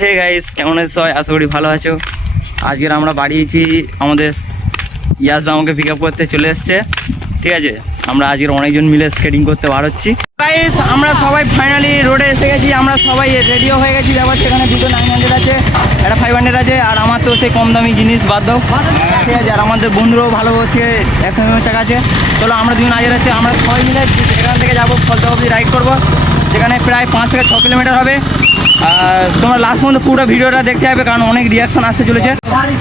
Hey guys, কেমন আছো সবাই? আশা করি ভালো আছো। আজকের আমরা বাড়িয়েছি, আমাদের ইয়াসদা আমাকে পিক আপ করতে চলে এসছে। ঠিক আছে, আমরা আজকের অনেকজন মিলে স্কেটিং করতে বার হচ্ছি। গাইস, আমরা সবাই ফাইনালি রোডে এসে গেছি। আমরা সবাই রেডিও হয়ে গেছি। দেখো সেখানে দুটো 900 আছে, একটা 500 আছে, আর আমার তো হচ্ছে কম দামি জিনিস বাদ দাও। ঠিক আছে, আর আমাদের বন্ধুরাও ভালো হচ্ছে, 100 mm চাকা আছে। চলো আমরা দুজন আগে যাচ্ছি। আমরা সবাই মিলে এখান থেকে যাবো ফলতা অবধি রাইড করবো, যেখানে প্রায় 5 থেকে 6 কিলোমিটার হবে। আর তোমরা লাস্ট পর্যন্ত পুরো ভিডিওটা দেখতে হবে, কারণ অনেক রিয়াকশন আসতে চলেছে,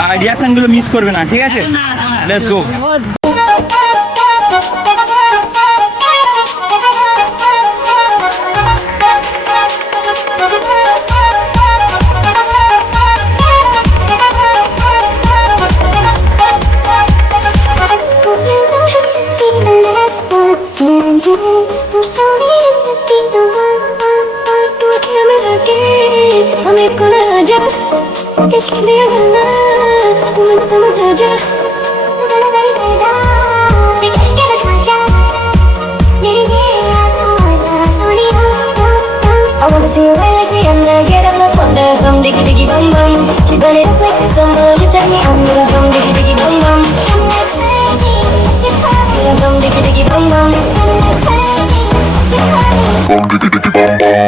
আর রিয়াকশনগুলো মিস করবে না। ঠিক আছে, let's go. Diggy diggy bum bum, she burn it up like the summer. She tell me I'm gonna bum diggy diggy bum bum. Bum diggy diggy bum bum. Bum diggy diggy bum bum.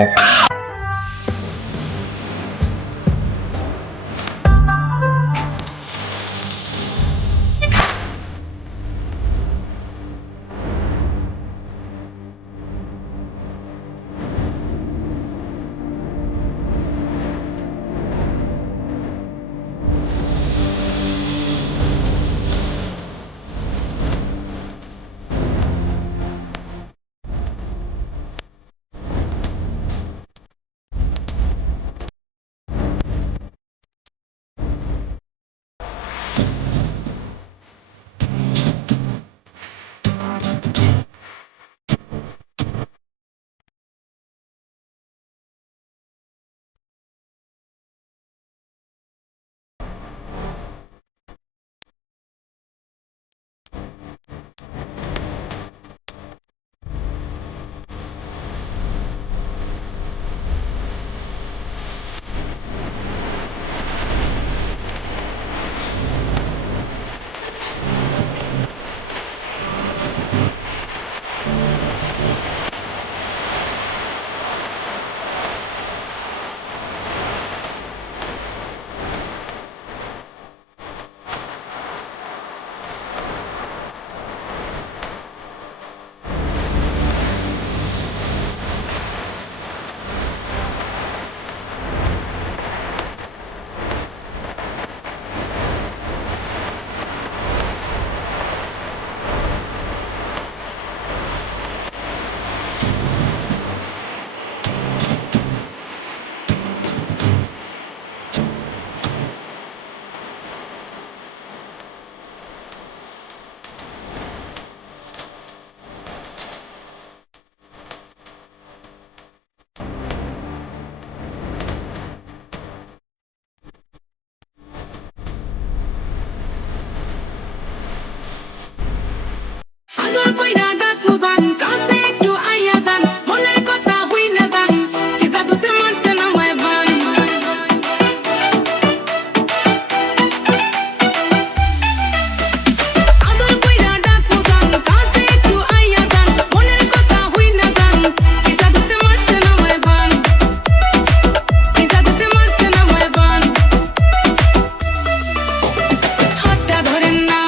ধরেন না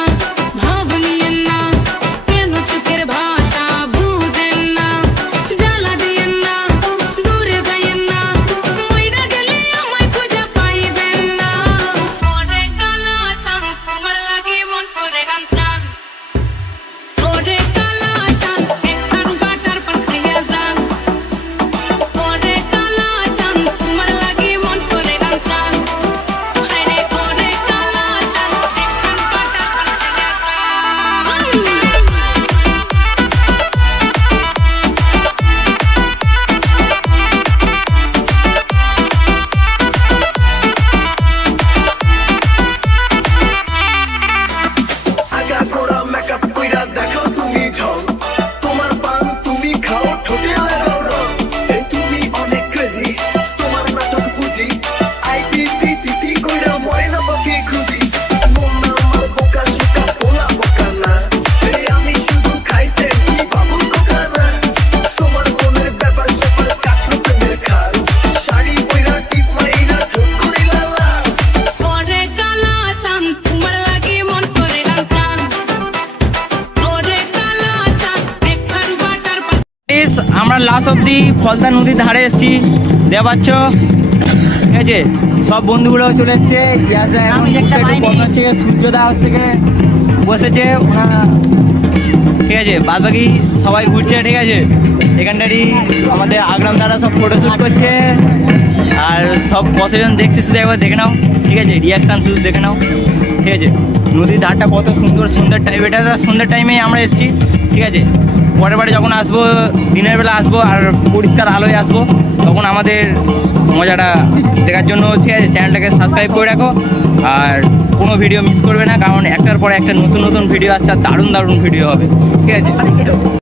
ভাব নিয়েন না, কেন চোখের ভাব অবধি ফলতা নদীর ধারে এসেছি, দেখতে পাচ্ছ, ঠিক আছে। সব বন্ধুগুলো চলে এসছে। ইয়াসদা এখন হচ্ছে সূর্যোদা থেকে বসেছে ওনারা, ঠিক আছে। বাদ বাকি সবাই ঘুরছে, ঠিক আছে। এখানটারই আমাদের আগ্রাম দাদা সব ফটোশ্যুট করছে, আর সব কতজন দেখছে শুধু একবার দেখে নাও, ঠিক আছে। রিয়াকশান শুধু দেখে নাও, ঠিক আছে। নদীর ধারটা কত সুন্দর, সুন্দর টাইম, এটা সন্ধ্যের টাইমেই আমরা এসেছি, ঠিক আছে। পরের বারে যখন আসবো দিনের বেলা আসবো আর পরিষ্কার আলোয় আসবো, তখন আমাদের মজাটা দেখার জন্য, ঠিক আছে, চ্যানেলটাকে সাবস্ক্রাইব করে রাখো। আর কোনো ভিডিও মিস করবে না, কারণ একটার পরে একটা নতুন নতুন ভিডিও আসছে, আর দারুণ দারুণ ভিডিও হবে, ঠিক আছে।